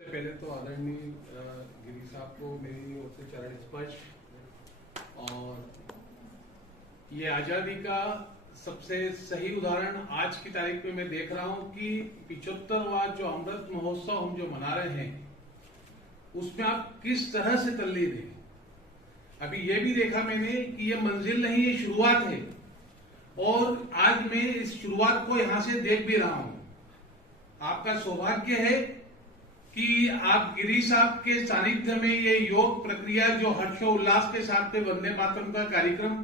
सबसे पहले तो आदरणीय गिरी साहब को मेरी ओर से चरण स्पर्श। और ये आजादी का सबसे सही उदाहरण आज की तारीख में मैं देख रहा हूं कि 75वां जो अमृत महोत्सव हम जो मना रहे हैं उसमें आप किस तरह से तल्लीन हैं। अभी ये भी देखा मैंने कि ये मंजिल नहीं, ये शुरुआत है और आज मैं इस शुरुआत को यहां से देख भी रहा हूं। आपका सौभाग्य है कि आप गिरी साहब के सानिध्य में ये योग प्रक्रिया जो हर्षोल्लास के साथ में वंदे मातरम का कार्यक्रम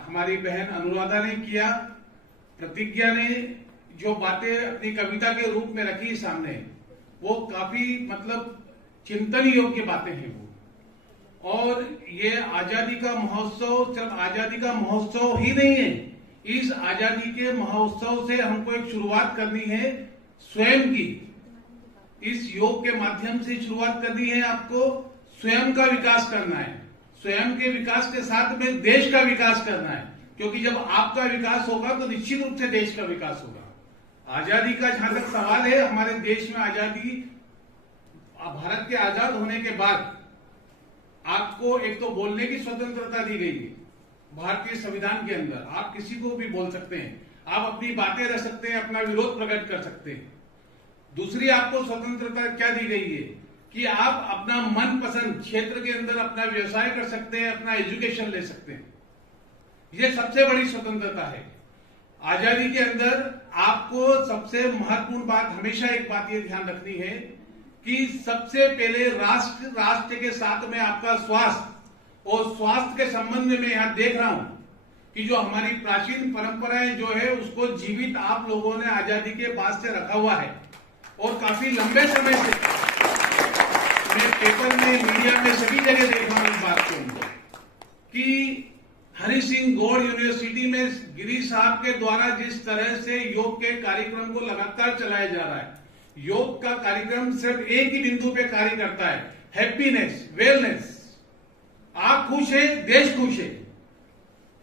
हमारी बहन अनुराधा ने किया, प्रतिज्ञा ने जो बातें अपनी कविता के रूप में रखी सामने, वो काफी मतलब चिंतन योग्य बातें हैं वो। और ये आजादी का महोत्सव सिर्फ आजादी का महोत्सव ही नहीं है, इस आजादी के महोत्सव से हमको एक शुरुआत करनी है स्वयं की। इस योग के माध्यम से शुरुआत करनी है, आपको स्वयं का विकास करना है, स्वयं के विकास के साथ में देश का विकास करना है, क्योंकि जब आपका विकास होगा तो निश्चित रूप से देश का विकास होगा। आजादी का जहां तक सवाल है, हमारे देश में आजादी, भारत के आजाद होने के बाद आपको एक तो बोलने की स्वतंत्रता दी गई है भारतीय संविधान के अंदर, आप किसी को भी बोल सकते हैं, आप अपनी बातें रख सकते हैं, अपना विरोध प्रकट कर सकते हैं। दूसरी आपको स्वतंत्रता क्या दी गई है कि आप अपना मनपसंद क्षेत्र के अंदर अपना व्यवसाय कर सकते हैं, अपना एजुकेशन ले सकते हैं। यह सबसे बड़ी स्वतंत्रता है आजादी के अंदर। आपको सबसे महत्वपूर्ण बात, हमेशा एक बात यह ध्यान रखनी है कि सबसे पहले राष्ट्र के साथ में आपका स्वास्थ्य, और स्वास्थ्य के संबंध में यहां देख रहा हूं कि जो हमारी प्राचीन परंपराएं जो है उसको जीवित आप लोगों ने आजादी के बाद से रखा हुआ है। और काफी लंबे समय से मैं पेपर में, मीडिया में, सभी जगह देख रहा हूं इस बात को कि हरि सिंह गौड़ यूनिवर्सिटी में गिरी साहब के द्वारा जिस तरह से योग के कार्यक्रम को लगातार चलाया जा रहा है, योग का कार्यक्रम सिर्फ एक ही बिंदु पे कार्य करता है, हैप्पीनेस, वेलनेस। आप खुश हैं, देश खुश है।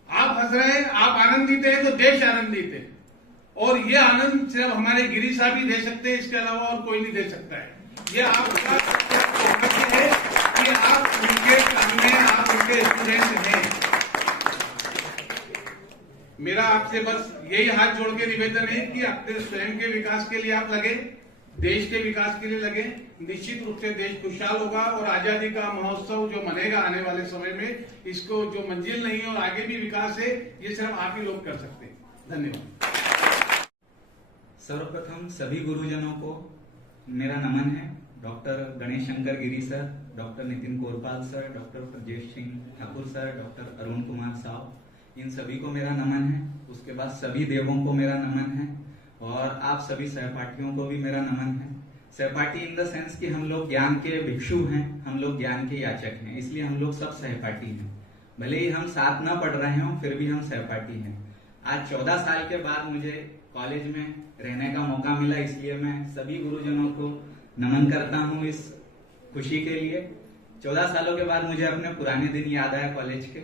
आप हंस रहे हैं, आप आनंदित हैं तो देश आनंदित है। और ये आनंद सिर्फ हमारे गिरी साहब ही दे सकते हैं, इसके अलावा और कोई नहीं दे सकता है। ये आपका सौभाग्य है कि आप उनके सामने, आप उनके स्टूडेंट हैं। मेरा आपसे बस यही हाथ जोड़ के निवेदन है कि अपने स्वयं के विकास के लिए आप लगे, देश के विकास के लिए लगे। निश्चित रूप से देश खुशहाल होगा और आजादी का महोत्सव जो मनेगा आने वाले समय में, इसको जो मंजिल नहीं है और आगे भी विकास है, ये सिर्फ आप ही लोग कर सकते हैं। धन्यवाद। सर्वप्रथम सभी गुरुजनों को मेरा नमन है। Doctor Ganesh Shankar Giri sir, doctor Nitin Korpal sir, doctor Prajesh Singh Thakur sir, doctor Arun Kumar साहब, इन सभी को मेरा नमन है। उसके बाद सभी देवों को मेरा नमन है और आप सभी सहपाठियों को भी मेरा नमन है। सहपाठी इन द सेंस कि हम लोग ज्ञान के भिक्षु हैं, हम लोग ज्ञान के याचक हैं, इसलिए हम लोग सब सहपाठी हैं। भले ही हम साथ न पढ़ रहे हों, फिर भी हम सहपाठी हैं। आज 14 साल के बाद मुझे कॉलेज में रहने का मौका मिला, इसलिए मैं सभी गुरुजनों को नमन करता हूं इस खुशी के लिए। 14 सालों के बाद मुझे अपने पुराने दिन याद आया कॉलेज के,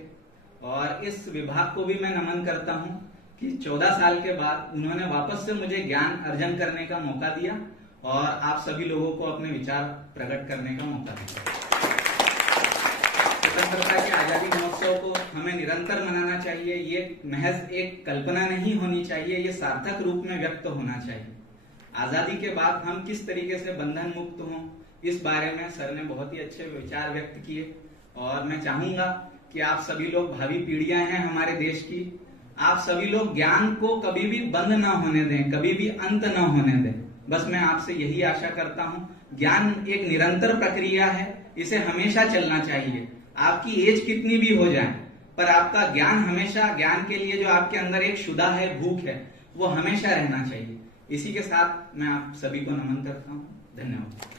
और इस विभाग को भी मैं नमन करता हूं कि 14 साल के बाद उन्होंने वापस से मुझे ज्ञान अर्जन करने का मौका दिया और आप सभी लोगों को अपने विचार प्रकट करने का मौका दिया। स्वतंत्रता के आजादी महोत्सव को हमें निरंतर मनाना चाहिए। ये महज एक कल्पना नहीं होनी चाहिए, ये सार्थक रूप में व्यक्त होना चाहिए। आजादी के बाद हम किस तरीके से बंधन मुक्त हों, इस बारे में सर ने बहुत ही अच्छे विचार व्यक्त किए। और मैं चाहूंगा कि आप सभी लोग, भावी पीढ़ियां हैं हमारे देश की, आप सभी लोग ज्ञान को कभी भी बंद ना होने दें, कभी भी अंत ना होने दें। बस मैं आपसे यही आशा करता हूं। ज्ञान एक निरंतर प्रक्रिया है, इसे हमेशा चलना चाहिए। आपकी एज कितनी भी हो जाए, पर आपका ज्ञान हमेशा, ज्ञान के लिए जो आपके अंदर एक क्षुधा है, भूख है, वो हमेशा रहना चाहिए। इसी के साथ मैं आप सभी को नमन करता हूँ। धन्यवाद।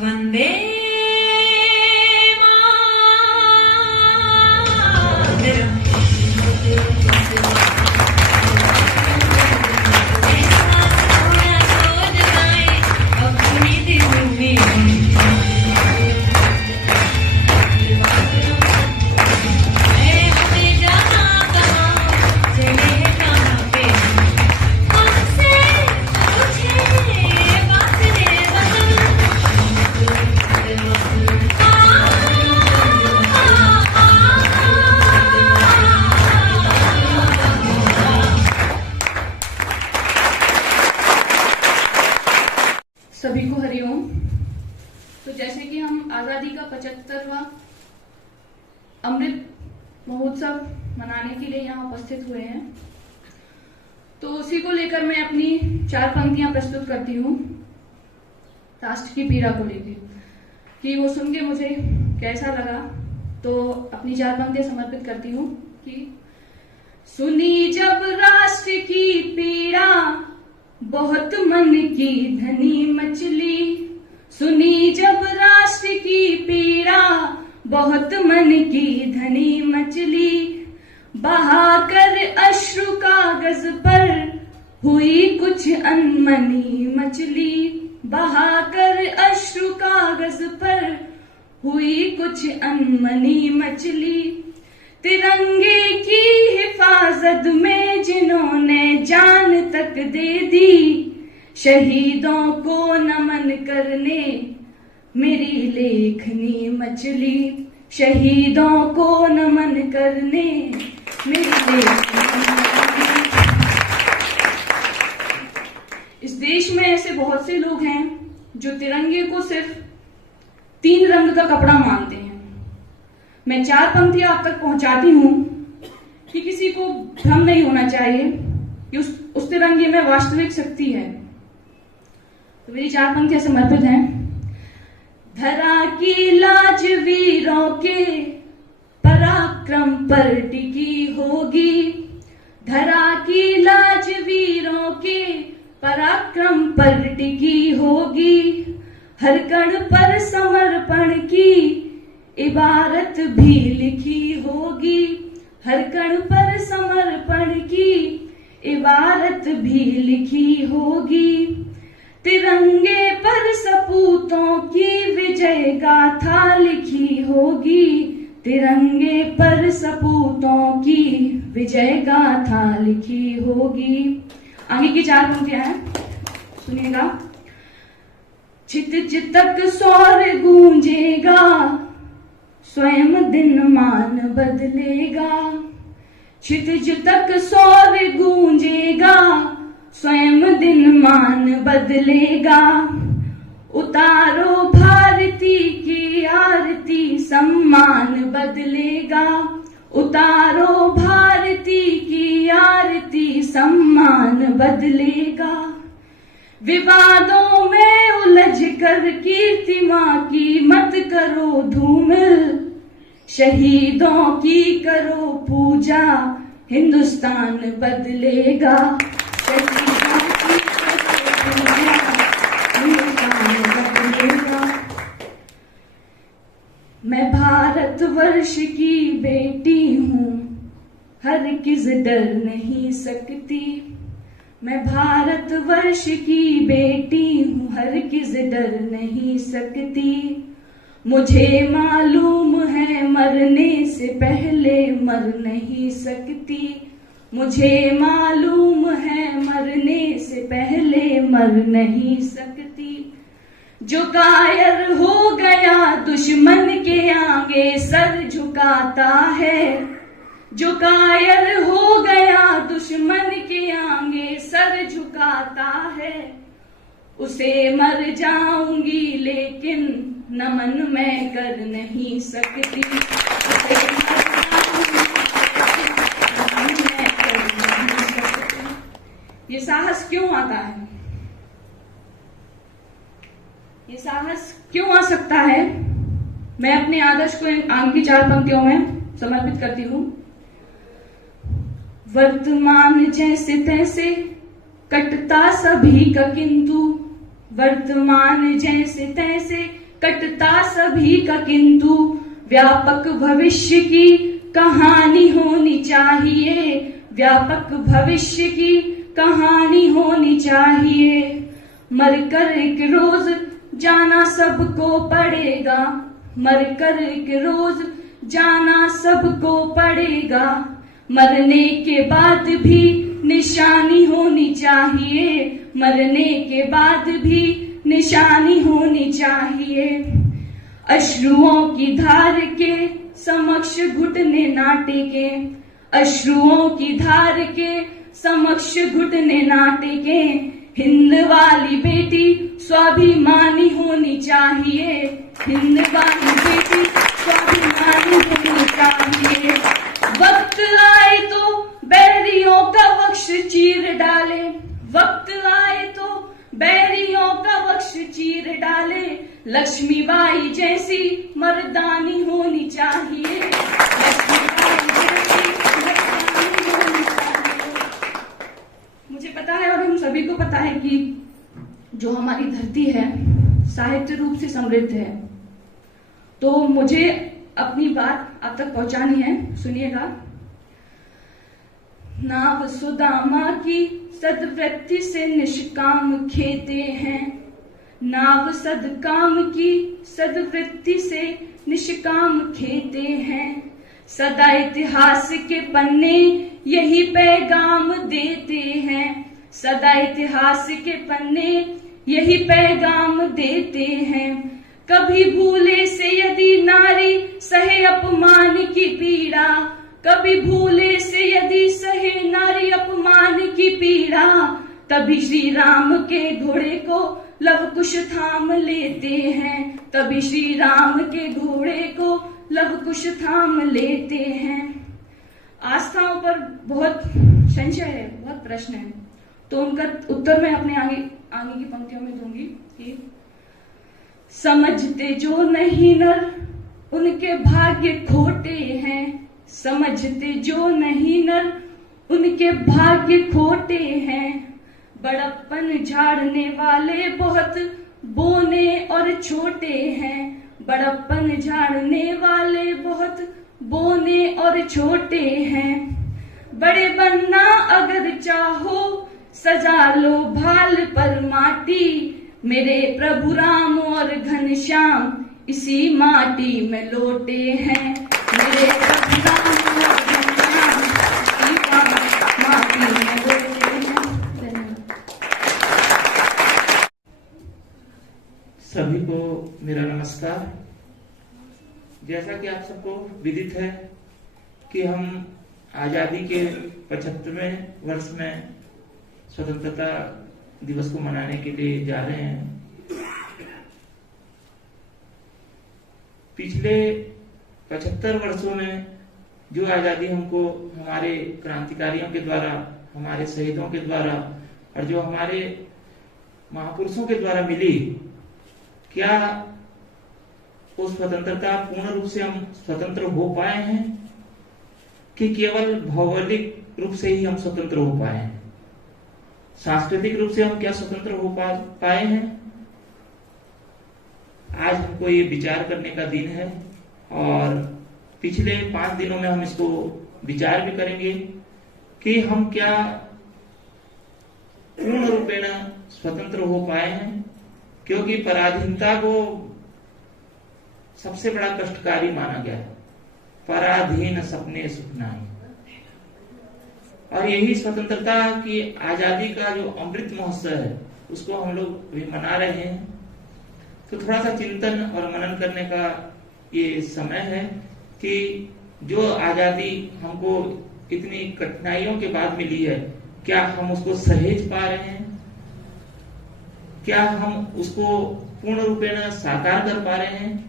वंदे सभी को हरिओम। तो जैसे कि हम आजादी का 75वां अमृत महोत्सव मनाने के लिए यहाँ उपस्थित हुए हैं, तो उसी को लेकर मैं अपनी 4 पंक्तियां प्रस्तुत करती हूँ राष्ट्र की पीड़ा को लेकर, कि वो सुन के मुझे कैसा लगा। तो अपनी 4 पंक्तियां समर्पित करती हूँ कि सुनी जब राष्ट्र की पीड़ा बहुत मन की धनी मचली, सुनी जब राष्ट्र की पीड़ा बहुत मन की धनी मचली, बहाकर अश्रु कागज पर हुई कुछ अनमनी मचली, बहाकर अश्रु कागज पर हुई कुछ अनमनी मचली, तिरंगे की हिफाजत में जिन्होंने जान तक दे दी, शहीदों को नमन करने मेरी लेखनी मचली, शहीदों को नमन करने मेरी लेखनी मचली। इस देश में ऐसे बहुत से लोग हैं जो तिरंगे को सिर्फ 3 रंग का कपड़ा मानते हैं। मैं 4 पंक्तियां आप तक पहुंचाती हूं कि किसी को भ्रम नहीं होना चाहिए कि उस तिरंगे में वास्तविक शक्ति है। तो मेरी 4 पंक्तियां समर्पित हैं। धरा की लाज वीरों के पराक्रम पर टिकी होगी, धरा की लाज वीरों के पराक्रम पर टिकी होगी, हर कण पर समर्पण की इबारत भी लिखी होगी, हर कण पर समर्पण की इबारत भी लिखी होगी, तिरंगे पर सपूतों की विजय गाथा लिखी होगी, तिरंगे पर सपूतों की विजय गाथा लिखी होगी। आगे की 4 पंक्तियां हैं, सुनिएगा। क्षितिज तक सौर गूंजेगा, स्वयं दिन मान बदलेगा, क्षितिज तक सौर गूंजेगा, स्वयं दिन मान बदलेगा, उतारो भारती की आरती सम्मान बदलेगा, उतारो भारती की आरती सम्मान बदलेगा, विवादों में उलझ कर कीर्ति मां की मत करो धूमिल, शहीदों की करो पूजा हिंदुस्तान बदलेगा, शहीदों की करो पूजा हिंदुस्तान बदलेगा। मैं भारतवर्ष की बेटी हूँ, हर किस डर नहीं सकती, मैं भारतवर्ष की बेटी हूँ, हर किस डर नहीं सकती, मुझे मालूम है मरने से पहले मर नहीं सकती, मुझे मालूम है मरने से पहले मर नहीं सकती, जो कायर हो गया दुश्मन के आगे सर झुकाता है, जो कायल हो गया दुश्मन के आगे सर झुकाता है, उसे मर जाऊंगी लेकिन नमन मैं कर नहीं सकती, उसे मर जाऊंगी नमन मैं कर नहीं सकती। ये साहस क्यों आता है? ये साहस क्यों आ सकता है? मैं अपने आदर्श को आगे की 4 पंक्तियों में समर्पित करती हूँ। वर्तमान जैसे तैसे कटता सभी का किंतु, वर्तमान जैसे तैसे कटता सभी का किंतु, व्यापक भविष्य की कहानी होनी चाहिए, व्यापक भविष्य की कहानी होनी चाहिए। मरकर एक रोज जाना सबको पड़ेगा, मरकर एक रोज जाना सबको पड़ेगा, मरने के बाद भी निशानी होनी चाहिए, मरने के बाद भी निशानी होनी चाहिए। अश्रुओं की धार के समक्ष घुटने ना टेके, अश्रुओं की धार के समक्ष घुटने ना टेके, हिंद वाली बेटी स्वाभिमानी होनी चाहिए, हिंद वाली बेटी स्वाभिमानी होनी चाहिए। वक्त आए तो बैरियों का वक्ष चीर डाले, वक्त आए तो बैरियों का वक्ष चीर डाले, लक्ष्मीबाई जैसी मर्दानी होनी चाहिए, लक्ष्मीबाई जैसी मर्दानी होनी चाहिए। मुझे पता है और हम सभी को पता है कि जो हमारी धरती है साहित्य रूप से समृद्ध है, तो मुझे अपनी बात आप तक पहुंचानी है। सुनिएगा। नाव सुदामा की सद्वृत्ति से निष्काम खेते हैं, नाव सदकाम की सद्वृत्ति से निष्काम खेते हैं, सदा इतिहास के पन्ने यही पैगाम देते हैं, सदा इतिहास के पन्ने यही पैगाम देते हैं। कभी भूले से यदि नारी सहे अपमान की पीड़ा, कभी भूले से यदि सहे नारी अपमान की पीड़ा, तभी श्री राम के घोड़े को लव कुश थाम लेते हैं, तभी श्री राम के घोड़े को लव कुश थाम लेते हैं। आस्थाओं पर बहुत संशय है, बहुत प्रश्न है, तो उनका उत्तर मैं अपने आगे की पंक्तियों में दूंगी कि समझते जो नहीं नर उनके भाग्य खोटे हैं, समझते जो नहीं नर उनके भाग्य खोटे हैं, बड़प्पन झाड़ने वाले बहुत बोने और छोटे हैं, बड़प्पन झाड़ने वाले बहुत बोने और छोटे हैं। बड़े बनना अगर चाहो सजा लो भाल पर माटी, मेरे प्रभु राम और घनश्याम इसी माटी में लोटे हैं, मेरे प्रभु राम और घनश्याम इसी माटी में लोटे हैं। धन्यवाद। सभी को मेरा नमस्कार। जैसा कि आप सबको विदित है कि हम आजादी के 75वें वर्ष में स्वतंत्रता दिवस को मनाने के लिए जा रहे हैं। पिछले 75 वर्षों में जो आजादी हमको हमारे क्रांतिकारियों के द्वारा, हमारे शहीदों के द्वारा और जो हमारे महापुरुषों के द्वारा मिली, क्या उस स्वतंत्रता पूर्ण रूप से हम स्वतंत्र हो पाए हैं कि केवल भौगोलिक रूप से ही हम स्वतंत्र हो पाए हैं? सांस्कृतिक रूप से हम क्या स्वतंत्र हो पाए हैं? आज हमको ये विचार करने का दिन है और पिछले 5 दिनों में हम इसको विचार भी करेंगे कि हम क्या पूर्ण रूपेण स्वतंत्र हो पाए हैं, क्योंकि पराधीनता को सबसे बड़ा कष्टकारी माना गया है। पराधीन सपने सुखनाई, और यही स्वतंत्रता की आजादी का जो अमृत महोत्सव है उसको हम लोग भी मना रहे हैं। तो थोड़ा सा चिंतन और मनन करने का ये समय है कि जो आजादी हमको इतनी कठिनाइयों के बाद मिली है, क्या हम उसको सहेज पा रहे हैं? क्या हम उसको पूर्ण रूपेण साकार कर पा रहे हैं?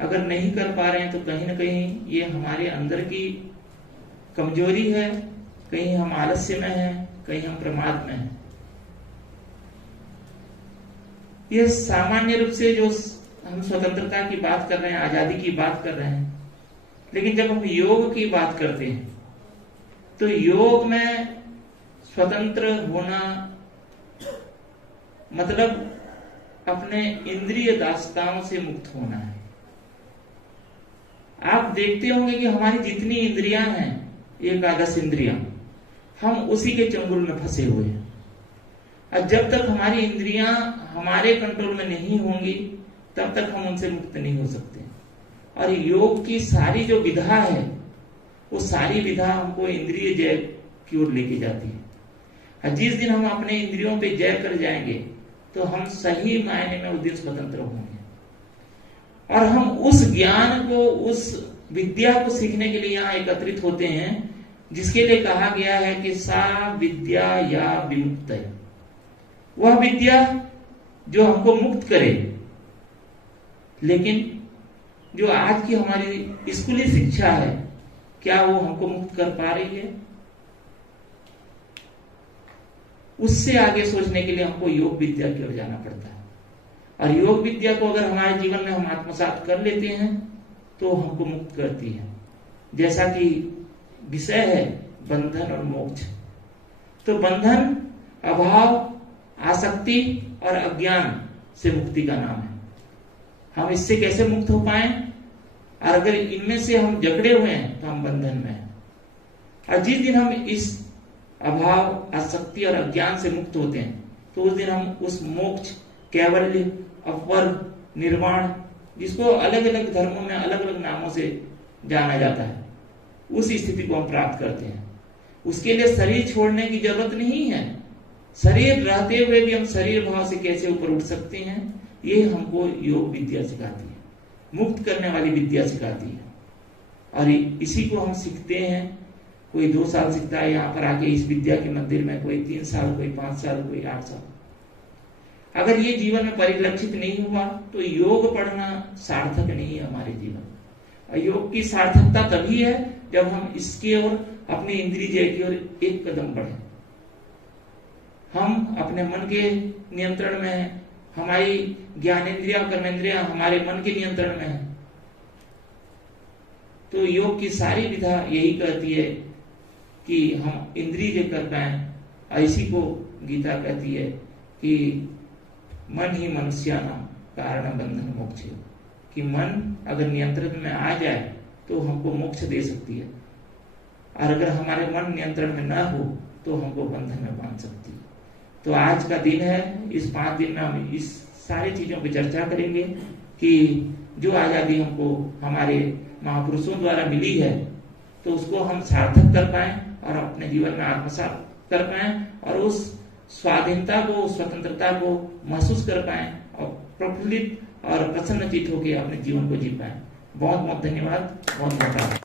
अगर नहीं कर पा रहे हैं तो कहीं ना कहीं ये हमारे अंदर की कमजोरी है, कहीं हम आलस्य में हैं, कहीं हम प्रमाद में हैं। ये सामान्य रूप से जो हम स्वतंत्रता की बात कर रहे हैं, आजादी की बात कर रहे हैं, लेकिन जब हम योग की बात करते हैं तो योग में स्वतंत्र होना मतलब अपने इंद्रिय दासताओं से मुक्त होना है। आप देखते होंगे कि हमारी जितनी इंद्रियां हैं, एकादश इंद्रियां, हम उसी के चंगुल में फंसे हुए हैं। और जब तक हमारी इंद्रियां हमारे कंट्रोल में नहीं होंगी तब तक हम उनसे मुक्त नहीं हो सकते। और योग की सारी जो विधा है, वो सारी विधा हमको इंद्रिय जय की ओर लेके जाती है। और जिस दिन हम अपने इंद्रियों पे जय कर जाएंगे तो हम सही मायने में उस दिन स्वतंत्र होंगे। और हम उस ज्ञान को, उस विद्या को सीखने के लिए यहाँ एकत्रित होते हैं, जिसके लिए कहा गया है कि सा विद्या या विमुक्त है। वह विद्या जो हमको मुक्त करे। लेकिन जो आज की हमारी स्कूली शिक्षा है, क्या वो हमको मुक्त कर पा रही है? उससे आगे सोचने के लिए हमको योग विद्या की ओर जाना पड़ता है। और योग विद्या को अगर हमारे जीवन में हम आत्मसात कर लेते हैं तो हमको मुक्त करती है। जैसा कि विषय है बंधन और मोक्ष, तो बंधन, अभाव, आसक्ति और अज्ञान से मुक्ति का नाम है। हम इससे कैसे मुक्त हो पाए? और अगर इनमें से हम जकड़े हुए हैं तो हम बंधन में हैं। और जिस दिन हम इस अभाव, आसक्ति और अज्ञान से मुक्त होते हैं तो उस दिन हम उस मोक्ष, कैवल्य, अपवर्ग, निर्वाण, जिसको अलग अलग धर्मों में अलग अलग नामों से जाना जाता है, उस स्थिति को हम प्राप्त करते हैं। उसके लिए शरीर छोड़ने की जरूरत नहीं है। शरीर रहते हुए भी हम शरीर भाव से कैसे ऊपर उठ सकते हैं, ये हमको योग विद्या सिखाती है, मुक्त करने वाली विद्या सिखाती है। और इसी को हम सीखते हैं। कोई 2 साल सीखता है यहाँ पर आके इस विद्या के मंदिर में, कोई 3 साल, कोई 5 साल, कोई 8 साल। अगर ये जीवन में परिलक्षित नहीं हुआ तो योग पढ़ना सार्थक नहीं है हमारे जीवन। और योग की सार्थकता तभी है जब हम इसकी ओर, अपने इंद्रिय जय की ओर एक कदम बढ़े। हम अपने मन के नियंत्रण में हैं, हमारी ज्ञानेंद्रिया, कर्मेंद्रिया हमारे मन के नियंत्रण में है। तो योग की सारी विधा यही कहती है कि हम इंद्रिय जय कर पाए। इसी को गीता कहती है कि मन ही मनुष्याणां कारण बंधन मोक्ष, कि मन अगर नियंत्रण में आ जाए तो हमको मोक्ष दे सकती है, और अगर हमारे मन नियंत्रण में ना हो तो हमको बंधन में बांध सकती है। तो आज का दिन है, इस 5 दिन में हम इस सारी चीजों पर चर्चा करेंगे कि जो आजादी हमको हमारे महापुरुषों द्वारा मिली है तो उसको हम सार्थक कर पाए और अपने जीवन में आत्मसात कर पाए, और उस स्वाधीनता को, स्वतंत्रता को महसूस कर पाए और प्रफुल्लित और प्रसन्नचित होकर अपने जीवन को जी पाए। बहुत बहुत धन्यवाद, बहुत बहुत